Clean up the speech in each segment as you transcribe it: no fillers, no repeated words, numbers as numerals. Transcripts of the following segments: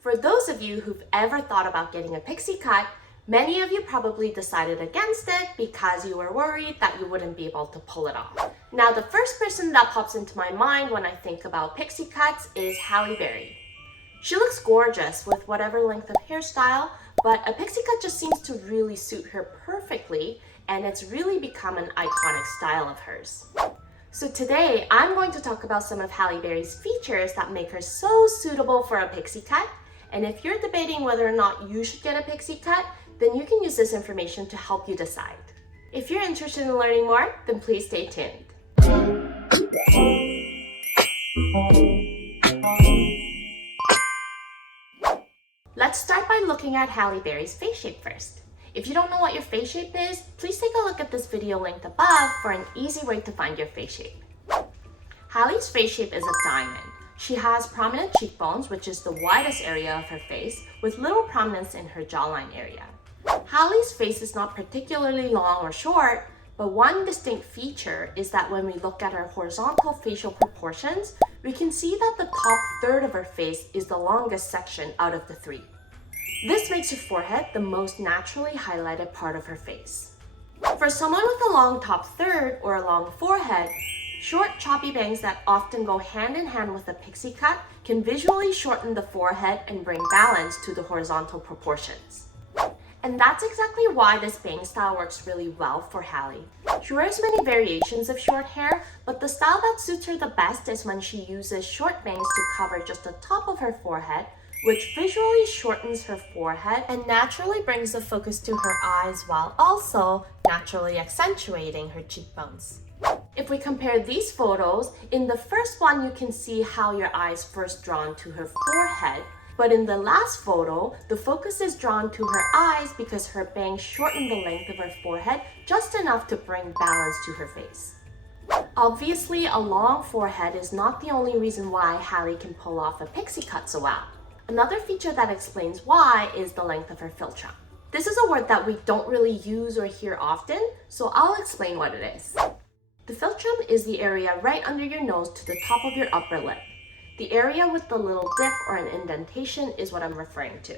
For those of you who've ever thought about getting a pixie cut, many of you probably decided against it because you were worried that you wouldn't be able to pull it off. Now, the first person that pops into my mind when I think about pixie cuts is Halle Berry. She looks gorgeous with whatever length of hairstyle, but a pixie cut just seems to really suit her perfectly, and it's really become an iconic style of hers. So today, I'm going to talk about some of Halle Berry's features that make her so suitable for a pixie cut. And if you're debating whether or not you should get a pixie cut, then you can use this information to help you decide. If you're interested in learning more, then please stay tuned. Let's start by looking at Halle Berry's face shape first. If you don't know what your face shape is, please take a look at this video linked above for an easy way to find your face shape. Halle's face shape is a diamond. She has prominent cheekbones, which is the widest area of her face, with little prominence in her jawline area. Halle's face is not particularly long or short, but one distinct feature is that when we look at her horizontal facial proportions, we can see that the top third of her face is the longest section out of the three. This makes her forehead the most naturally highlighted part of her face. For someone with a long top third or a long forehead, short choppy bangs that often go hand in hand with a pixie cut can visually shorten the forehead and bring balance to the horizontal proportions. And that's exactly why this bang style works really well for Halle. She wears many variations of short hair, but the style that suits her the best is when she uses short bangs to cover just the top of her forehead, which visually shortens her forehead and naturally brings the focus to her eyes while also naturally accentuating her cheekbones. If we compare these photos, in the first one you can see how your eye is first drawn to her forehead, but in the last photo, the focus is drawn to her eyes because her bangs shorten the length of her forehead just enough to bring balance to her face. Obviously, a long forehead is not the only reason why Halle can pull off a pixie cut so well. Another feature that explains why is the length of her philtrum. This is a word that we don't really use or hear often, so I'll explain what it is. The philtrum is the area right under your nose to the top of your upper lip. The area with the little dip or an indentation is what I'm referring to.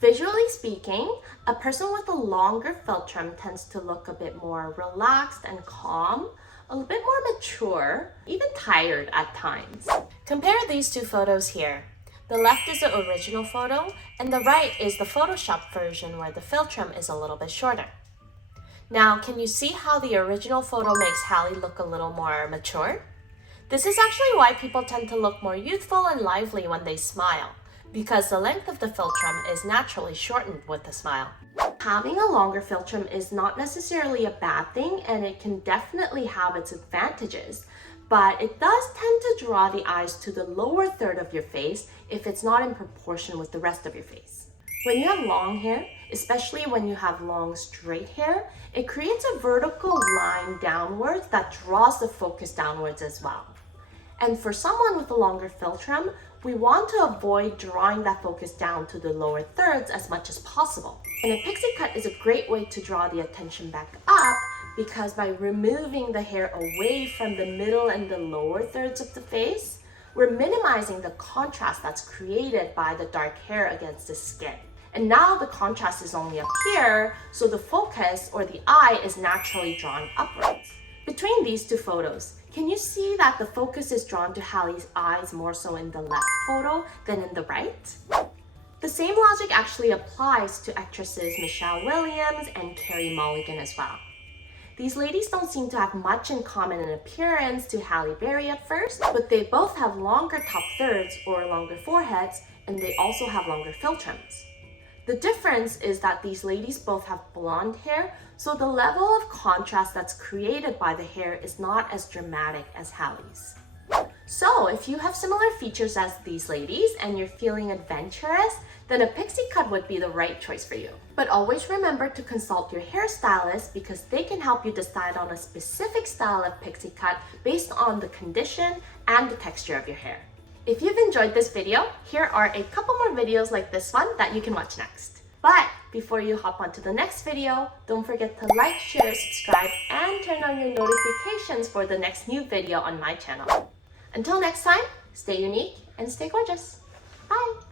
Visually speaking, a person with a longer philtrum tends to look a bit more relaxed and calm, a bit more mature, even tired at times. Compare these two photos here. The left is the original photo, and the right is the Photoshop version where the philtrum is a little bit shorter. Now, can you see how the original photo makes Halle look a little more mature? This is actually why people tend to look more youthful and lively when they smile, because the length of the philtrum is naturally shortened with a smile. Having a longer philtrum is not necessarily a bad thing, and it can definitely have its advantages, but it does tend to draw the eyes to the lower third of your face if it's not in proportion with the rest of your face. When you have long hair, especially when you have long straight hair, it creates a vertical line downwards that draws the focus downwards as well. And for someone with a longer philtrum, we want to avoid drawing that focus down to the lower thirds as much as possible. And a pixie cut is a great way to draw the attention back up because by removing the hair away from the middle and the lower thirds of the face, we're minimizing the contrast that's created by the dark hair against the skin. And now the contrast is only up here, so the focus or the eye is naturally drawn upwards. Between these two photos, can you see that the focus is drawn to Halle's eyes more so in the left photo than in the right? The same logic actually applies to actresses Michelle Williams and Carey Mulligan as well. These ladies don't seem to have much in common in appearance to Halle Berry at first, but they both have longer top thirds or longer foreheads, and they also have longer philtrums. The difference is that these ladies both have blonde hair, so the level of contrast that's created by the hair is not as dramatic as Halle's. So if you have similar features as these ladies and you're feeling adventurous, then a pixie cut would be the right choice for you. But always remember to consult your hairstylist because they can help you decide on a specific style of pixie cut based on the condition and the texture of your hair. If you've enjoyed this video, here are a couple more videos like this one that you can watch next. But before you hop onto the next video, don't forget to like, share, subscribe, and turn on your notifications for the next new video on my channel. Until next time, stay unique and stay gorgeous. Bye!